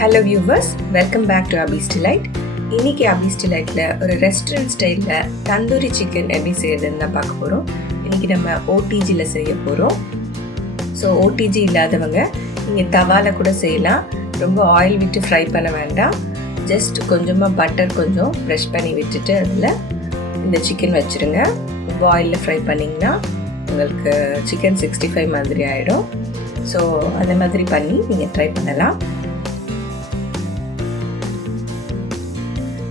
Hello viewers, welcome back to Abi's Delight. இன்னைக்கு அபீஸ் டிலைட்டில் ஒரு restaurant ஸ்டைலில் தந்தூரி சிக்கன் எப்படி செய்யறதுன்னு தான் பார்க்க போகிறோம். இன்றைக்கி நம்ம ஓடிஜியில் செய்ய போகிறோம். ஸோ ஓடிஜி இல்லாதவங்க நீங்கள் தவாவில் கூட செய்யலாம். ரொம்ப ஆயில் விட்டு ஃப்ரை பண்ண வேண்டாம். ஜஸ்ட் கொஞ்சமாக பட்டர் கொஞ்சம் ப்ரெஷ் பண்ணி விட்டுட்டு அதில் இந்த சிக்கன் வச்சுருங்க. ரொம்ப ஆயிலில் ஃப்ரை பண்ணிங்கன்னா உங்களுக்கு சிக்கன் 65 மாதிரி ஆகிடும். ஸோ அந்த மாதிரி பண்ணி நீங்கள் ட்ரை பண்ணலாம்.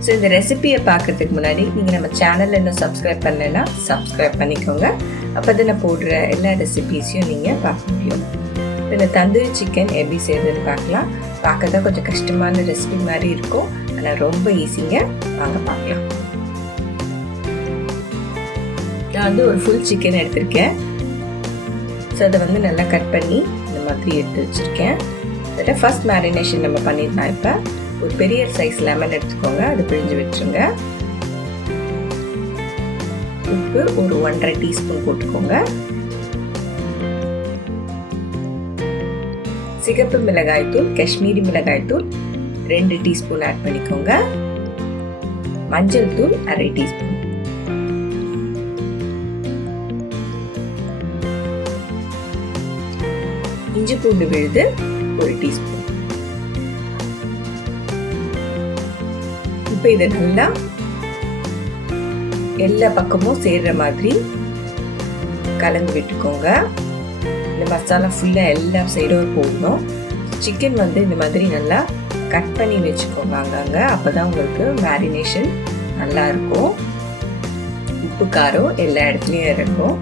ஸோ இந்த ரெசிபியை பார்க்குறதுக்கு முன்னாடி நீங்கள் நம்ம சேனலில் இன்னும் சப்ஸ்கிரைப் பண்ணலைன்னா சப்ஸ்கிரைப் பண்ணிக்கோங்க. அப்போ தான் நான் போடுற எல்லா ரெசிபீஸையும் நீங்கள் பார்க்க முடியும். இந்த தந்தூரி சிக்கன் எப்படி செய்யறதுன்னு பார்க்கலாம். பார்க்க தான் கொஞ்சம் கஷ்டமான ரெசிபி மாதிரி இருக்கும், ஆனால் ரொம்ப ஈஸிங்க. வாங்க பார்க்கலாம். நான் ஒரு ஃபுல் சிக்கன் எடுத்திருக்கேன். ஸோ அதை நல்லா கட் பண்ணி இந்த மாதிரி எடுத்து வச்சுருக்கேன். அதில் ஃபர்ஸ்ட் மேரினேஷன் நம்ம பண்ணிடலாம். இப்போ ஒரு பெரிய சைஸ் லெமன் எடுத்துக்கோங்க, அது பிழிஞ்சு விட்டுருங்க. உப்பு ஒரு 1.5 டீஸ்பூன் போட்டுக்கோங்க. சிகப்பு மிளகாய்த்தூள், காஷ்மீரி மிளகாய்த்தூள் 2 டீஸ்பூன் ஆட் பண்ணிக்கோங்க. மஞ்சள் தூள் 1/2 டீஸ்பூன். இஞ்சி பூண்டு விழுது 1 டீஸ்பூன். இப்போ இதை நல்லா எல்லா பக்கமும் சேர்ற மாதிரி கலந்து விட்டுக்கோங்க. இந்த மசாலா ஃபுல்லாக எல்லா சைடும் போடணும். சிக்கன் இந்த மாதிரி நல்லா கட் பண்ணி வச்சுக்கோங்க அங்கங்கே. அப்போ தான் உங்களுக்கு மேரினேஷன் நல்லா இருக்கும். உப்பு காரம் எல்லா இடத்துலையும் இறங்கும்.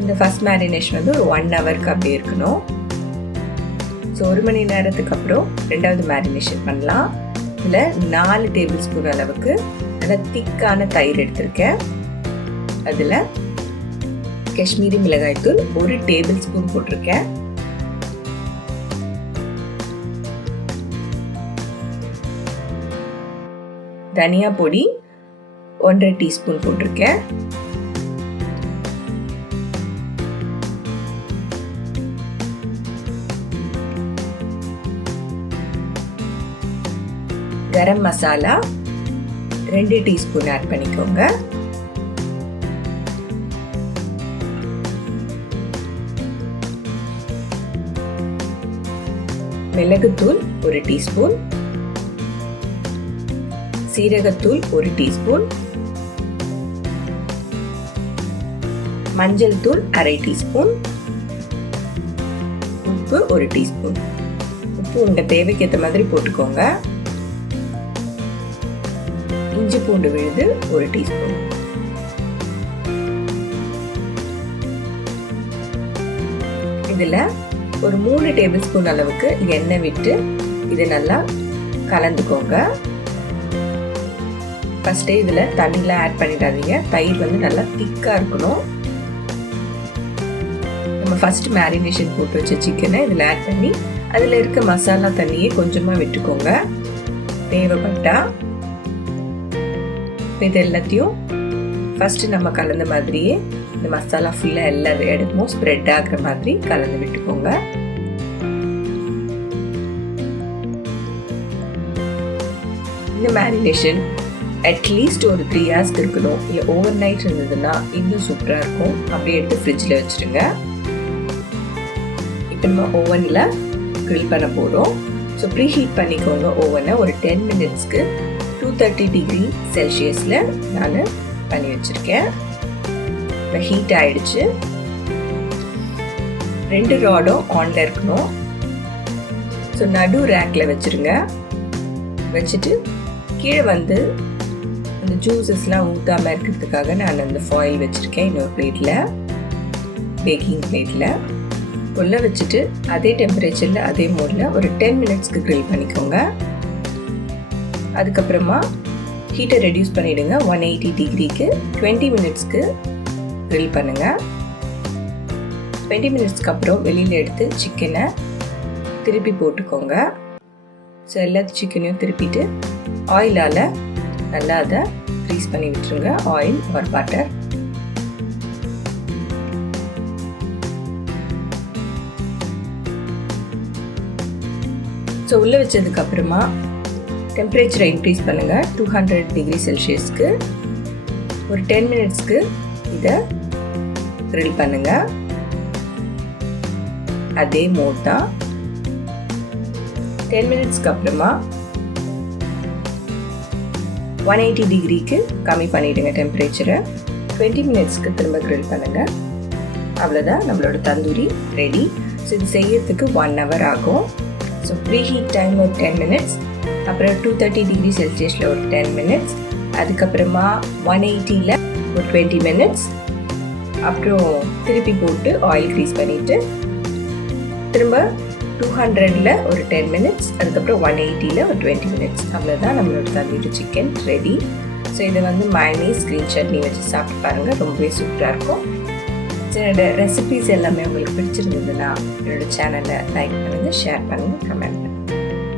இந்த ஃபர்ஸ்ட் மேரினேஷன் ஒரு 1 ஹவருக்கு அப்படி இருக்கணும். ஸோ 1 மணி நேரத்துக்கு அப்புறம் ரெண்டாவது மேரினேஷன் பண்ணலாம். இதில் 4 டேபிள் ஸ்பூன் அளவுக்கு நல்லா திக்கான தயிர் எடுத்திருக்கேன். அதில் காஷ்மீரி மிளகாய்த்தூள் 1 டேபிள் ஸ்பூன் போட்டிருக்கேன். தனியா பொடி 1.5 டீஸ்பூன் போட்டிருக்கேன். கரம் மசாலா 2 டீஸ்பூன் ஆட் பண்ணிக்கோங்க. மிளகுத்தூள் 1 டீஸ்பூன். சீரகத்தூள் 1 டீஸ்பூன். மஞ்சள் தூள் 1/2 டீஸ்பூன். உப்பு 1 டீஸ்பூன். உப்பு உங்க தேவைக்கு ஏற்ற மாதிரி போட்டுக்கோங்க. இஞ்சி பூண்டு விழுது 1 டீஸ்பூன். இதுல ஒரு 3 டேபிள் ஸ்பூன் அளவுக்கு எண்ணெய் விட்டு இதை நல்லா கலந்துக்கோங்க. ஃபர்ஸ்டே இதுல தண்ணிலாம் ஆட் பண்ணிடாதீங்க. தயிர் நல்லா திக்கா இருக்கணும். நம்ம ஃபர்ஸ்ட் மேரினேஷன் போட்டு வச்ச சிக்கனை இதுல ஆட் பண்ணி அதுல இருக்க மசாலா தண்ணியை கொஞ்சமா விட்டுக்கோங்க தேவைப்பட்டா. இது எல்லாத்தையும் ஃபர்ஸ்ட் நம்ம கலந்த மாதிரியே இந்த மசாலா ஃபுல்லாக எல்லா இடமும் ஸ்ப்ரெட் ஆகிற மாதிரி கலந்து விட்டுக்கோங்க. இந்த மேரினேஷன் அட்லீஸ்ட் ஒரு 3 hours இருக்கணும். இல்லை ஓவர் நைட் இருந்ததுன்னா இன்னும் சூப்பராக இருக்கும். அப்படியே எடுத்து ஃப்ரிட்ஜில் வச்சுருங்க. இப்போ நம்ம ஓவனில் க்ரில் பண்ண போகிறோம். ஸோ ப்ரீ ஹீட் பண்ணிக்கோங்க ஓவனை. ஒரு 10 மினிட்ஸ்க்கு 230 டிகிரி செல்சியஸில் நான் பண்ணி வச்சுருக்கேன். இப்போ ஹீட் ஆகிடுச்சு. 2 ராடும் ஆனில் இருக்கணும். ஸோ நடு ரேக்கில் வச்சுருங்க. வச்சுட்டு கீழே அந்த ஜூஸஸ்லாம் ஊற்றாமல் இருக்கிறதுக்காக நான் அந்த ஃபாயில் வச்சுருக்கேன். இன்னொரு பிளேட்டில், பேக்கிங் பிளேட்டில் உள்ள வச்சுட்டு அதே டெம்பரேச்சரில் அதே மோடில் ஒரு 10 மினிட்ஸ்க்கு க்ரில் பண்ணிக்கோங்க. அதுக்கப்புறமா ஹீட்டை ரெடியூஸ் பண்ணிவிடுங்க. 180 டிகிரிக்கு 20 மினிட்ஸ்க்கு க்ரில் பண்ணுங்கள். 20 மினிட்ஸ்க்கு அப்புறம் வெளியில் எடுத்து சிக்கனை திருப்பி போட்டுக்கோங்க. ஸோ எல்லா சிக்கனையும் திருப்பிட்டு ஆயிலால் நல்லா அதை க்ரீஸ் பண்ணி விட்டுருங்க. Oil R butter. ஸோ உள்ளே வச்சதுக்கப்புறமா டெம்பரேச்சரை இன்க்ரீஸ் பண்ணுங்கள் 200 டிகிரி செல்சியஸ்க்கு. ஒரு 10 மினிட்ஸ்க்கு இதை grill பண்ணுங்கள். அதே மோட் தான். 10 மினிட்ஸ்க்கு அப்புறமா 180 டிகிரிக்கு கம்மி பண்ணிவிடுங்க டெம்பரேச்சரை. 20 மினிட்ஸ்க்கு திரும்ப grill பண்ணுங்கள். அவ்வளோதான், நம்மளோட தந்தூரி ரெடி. ஸோ இது செய்யறதுக்கு 1 hour ஆகும். ஸோ ப்ரீ ஹீட் டைம் ஒரு 10 மினிட்ஸ், அப்புறம் 230 டிகிரி செல்சியஸில் ஒரு 10 மினிட்ஸ், அதுக்கப்புறமா 180ல் ஒரு 20 மினிட்ஸ், அப்புறம் திருப்பி போட்டு ஆயில் க்ரீஸ் பண்ணிவிட்டு திரும்ப 200ல் ஒரு 10 மினிட்ஸ், அதுக்கப்புறம் 180ல் ஒரு 20 மினிட்ஸ். அவ்வளோதான், நம்மளோட தந்தூரி சிக்கன் ரெடி. ஸோ இதை மயனீஸ் க்ரீன் சட்னி வச்சு சாப்பிட்டு பாருங்கள், ரொம்பவே சூப்பராக இருக்கும். என்னோட ரெசிபீஸ் எல்லாமே உங்களுக்கு பிடிச்சிருந்ததுன்னா என்னோட சேனலை லைக் பண்ணுங்கள், ஷேர் பண்ணுங்கள், கமெண்ட் பண்ணுங்கள்.